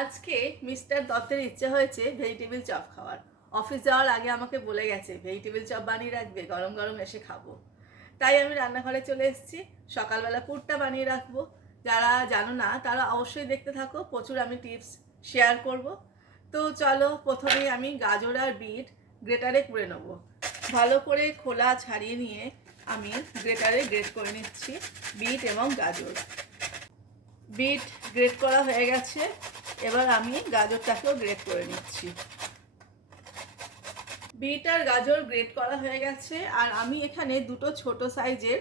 আজকে মিস্টার দত্তের ইচ্ছে হয়েছে ভেজিটেবিল চপ খাওয়ার। অফিস যাওয়ার আগে আমাকে বলে গেছে ভেজিটেবিল চপ বানিয়ে রাখবে, গরম গরম এসে খাবো। তাই আমি রান্নাঘরে চলে এসেছি। সকালবেলা পুরটা বানিয়ে রাখবো। যারা জানো না তারা অবশ্যই দেখতে থাকো, প্রচুর আমি টিপস শেয়ার করব। তো চলো, প্রথমেই আমি গাজর আর বিট গ্রেটারে করে নেবো। ভালো করে খোলা ছাড়িয়ে নিয়ে আমি গ্রেটারে গ্রেট করে নিচ্ছি বিট এবং গাজর। বিট গ্রেট করা হয়ে গেছে, এবার আমি গাজরটাকেও গ্রেট করে নিচ্ছি। বিট আর গাজর গ্রেট করা হয়ে গেছে, আর আমি এখানে দুটো ছোট সাইজের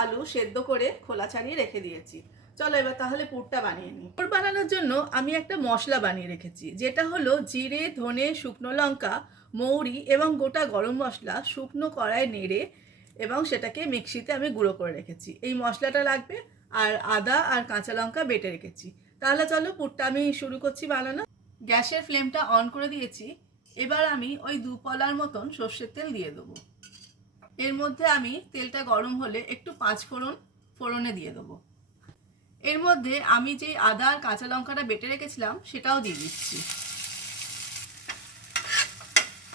আলু সেদ্ধ করে খোলা ছাড়িয়ে রেখে দিয়েছি। চলো এবার তাহলে পুরটা বানিয়ে নিই। পুর বানানোর জন্য আমি একটা মশলা বানিয়ে রেখেছি, যেটা হলো জিরে, ধনে, শুকনো লঙ্কা, মৌরি এবং গোটা গরম মশলা শুকনো কড়ায় নেড়ে এবং সেটাকে মিক্সিতে আমি গুঁড়ো করে রেখেছি। এই মশলাটা লাগবে, আর আদা আর কাঁচা লঙ্কা বেটে রেখেছি। তাহলে চলো পুরটা আমি শুরু করছি বানানো। গ্যাসের ফ্লেমটা অন করে দিয়েছি। এবার আমি ওই 2 পলার মতন সর্ষের তেল দিয়ে দেবো। এর মধ্যে আমি তেলটা গরম হলে একটু 5 ফোড়ন ফোড়নে দিয়ে দেবো। এর মধ্যে আমি যে আদা আর কাঁচা লঙ্কাটা বেটে রেখেছিলাম সেটাও দিয়ে দিচ্ছি।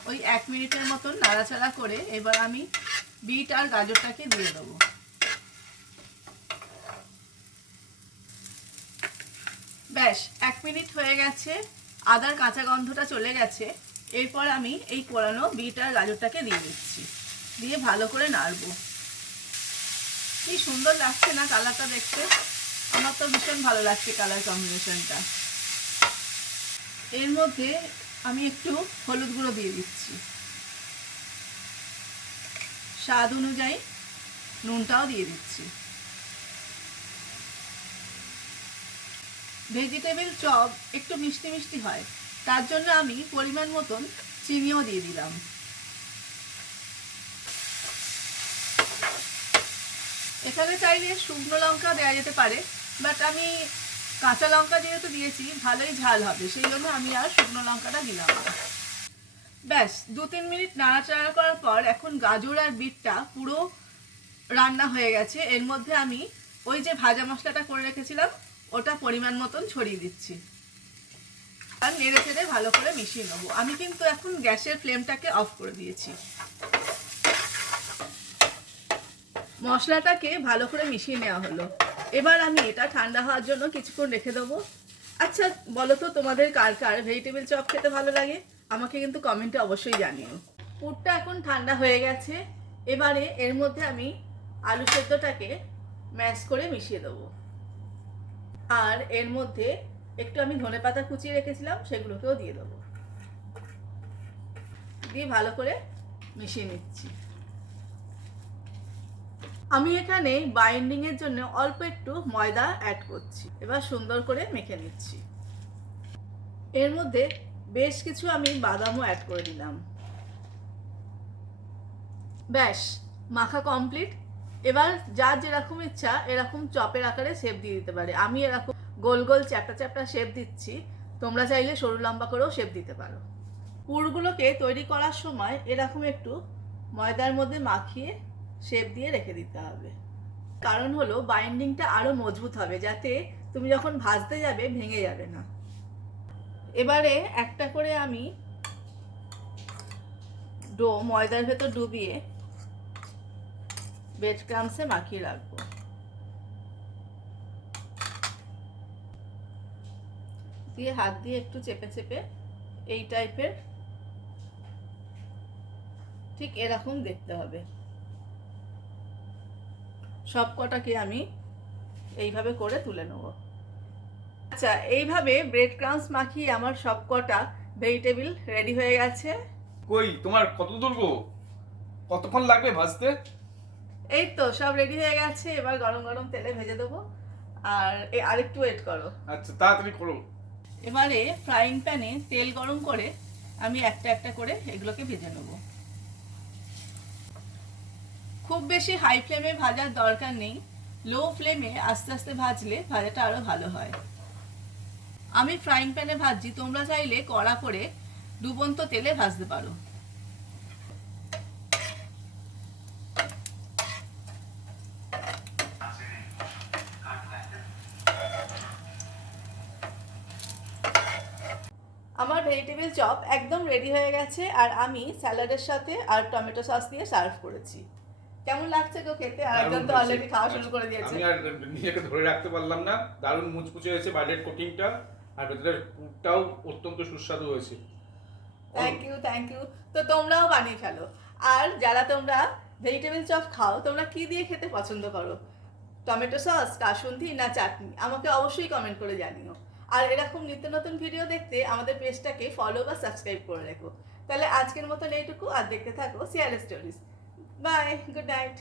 ওই 1 মিনিটের মতন নাড়াচাড়া করে এবার আমি বিট আর গাজরটাকে দিয়ে দেবো। ব্যাস 1 মিনিট হয়ে গেছে, আদার কাঁচা গন্ধটা চলে গেছে। এরপর আমি এই কোরানো বিট আর গাজরটাকে দিয়ে দিচ্ছি, দিয়ে ভালো করে নাড়বো। কি সুন্দর লাগছে না কালারটা দেখতে? আমার তো ভীষণ ভালো লাগছে কালার কম্বিনেশনটা। এর মধ্যে আমি একটু হলুদ গুঁড়ো দিয়ে দিচ্ছি, স্বাদ অনুযায়ী নুনটাও দিয়ে দিচ্ছি। ভেজিটেবিল চপ একটু মিষ্টি মিষ্টি হয়, তার জন্য আমি পরিমাণ মতন চিনিও দিয়ে দিলাম। এখানে চাইলে শুকনো লঙ্কা দেওয়া যেতে পারে, বাট আমি কাঁচা লঙ্কা যেহেতু দিয়েছি ভালোই ঝাল হবে, সেই জন্য আমি আর শুকনো লঙ্কাটা দিলাম না। ব্যাস 2-3 মিনিট নাড়াচাড়া করার পর এখন গাজর আর বিটটা পুরো রান্না হয়ে গেছে। এর মধ্যে আমি ওই যে ভাজা মশলাটা করে রেখেছিলাম ওটা পরিমাণ মতন ছড়িয়ে দিচ্ছি, আর নেড়ে চেড়ে ভালো করে মিশিয়ে নেবো। আমি কিন্তু এখন গ্যাসের ফ্লেমটাকে অফ করে দিয়েছি। মশলাটাকে ভালো করে মিশিয়ে নেওয়া হলো। এবার আমি এটা ঠান্ডা হওয়ার জন্য কিছুক্ষণ রেখে দেবো। আচ্ছা বলো তো, তোমাদের কার কার ভেজিটেবিল চপ খেতে ভালো লাগে? আমাকে কিন্তু কমেন্টে অবশ্যই জানিও। পুরটা এখন ঠান্ডা হয়ে গেছে। এবারে এর মধ্যে আমি আলু সেদ্ধটাকে ম্যাশ করে মিশিয়ে দেবো, আর এর মধ্যে একটু আমি ধনেপাতা কুচিয়ে রেখেছিলাম সেগুলোকেও দিয়ে দেবো, দিয়ে ভালো করে মিশিয়ে নিচ্ছি। আমি এখানে বাইন্ডিং এর জন্য অল্প একটু ময়দা অ্যাড করছি। এবার সুন্দর করে মেখে নিচ্ছি। এর মধ্যে বেশ কিছু আমি বাদামও অ্যাড করে দিলাম। ব্যাস মাখা কমপ্লিট। এবার যার যেরকম ইচ্ছা এরকম চপের আকারে শেপ দিয়ে দিতে পারে। আমি এরকম গোল গোল চ্যাপটা চ্যাপটা শেপ দিচ্ছি, তোমরা চাইলে সরু লম্বা করেও শেপ দিতে পারো। পুরগুলোকে তৈরি করার সময় এরকম একটু ময়দার মধ্যে মাখিয়ে শেপ দিয়ে রেখে দিতে হবে। কারণ হলো বাইন্ডিংটা আরো মজবুত হবে, যাতে তুমি যখন ভাজতে যাবে ভেঙে যাবে না। এবারে একটা করে আমি ডো ময়দার ভেতর ডুবিয়ে ব্রেড ক্রাম্বসে মাখিয়ে রাখবো। দিয়ে হাত দিয়ে একটু চেপে চেপে এই টাইপের ঠিক এরকম দেখতে হবে। সব কটাকে আমি এইভাবে করে তুলে নেব। আচ্ছা, এইভাবে ব্রেড ক্রাম্বস মাখিয়ে আমার সব কটা ভেজিটেবিল রেডি হয়ে গেছে। কই তোমার কত দূর গো? কতক্ষণ লাগবে ভাজতে? এই তো সব রেডি হয়ে গেছে, এবার গরম গরম তেলে ভেজে দেবো। আর আরেকটু ওয়েট করো। আচ্ছা তাড়াতাড়ি করো। এবারে ফ্রাইং প্যানে তেল গরম করে আমি একটা একটা করে এগুলোকে ভেজে নেব। খুব বেশি হাই ফ্লেমে ভাজার দরকার নেই, লো ফ্লেমে আস্তে আস্তে ভাজলে ভাজাটা আরো ভালো হয়। আমি ফ্রাইং প্যানে ভাজছি, তোমরা চাইলে কড়া করে ডুবন্ত তেলে ভাজতে পারো। আমার ভেজিটেবল চপ একদম রেডি হয়ে গেছে, আর আমি স্যালাডের সাথে আর টমেটো সস দিয়ে সার্ভ করেছি। কেমন লাগছে গো খেতে? আর একজন তো দারুণ অলরেডি হয়েছে। খাওয়া শুরু করে দিয়েছে। আমি আর নিজেকে ধরে রাখতে পারলাম না, দারুণ মুচমুচে হয়েছে বাইরের কোটিংটা, আর ভেতরের পুরটাও অত্যন্ত সুস্বাদু হয়েছে। Thank you, thank you. তো তোমরাও বানিয়ে ফেলো। আর যারা তোমরা ভেজিটেবল চপ খাও, তোমরা কি দিয়ে খেতে পছন্দ করো? টমেটো সস, কাসুন্দি না চাটনি? আমাকে অবশ্যই কমেন্ট করে জানিও। আর এরকম নিত্য নতুন ভিডিও দেখতে আমাদের পেজটাকে ফলো বা সাবস্ক্রাইব করে রেখো। তাহলে আজকের মতন এইটুকু, আর দেখতে থাকো সিয়াল স্টোরিজ। Bye, good night.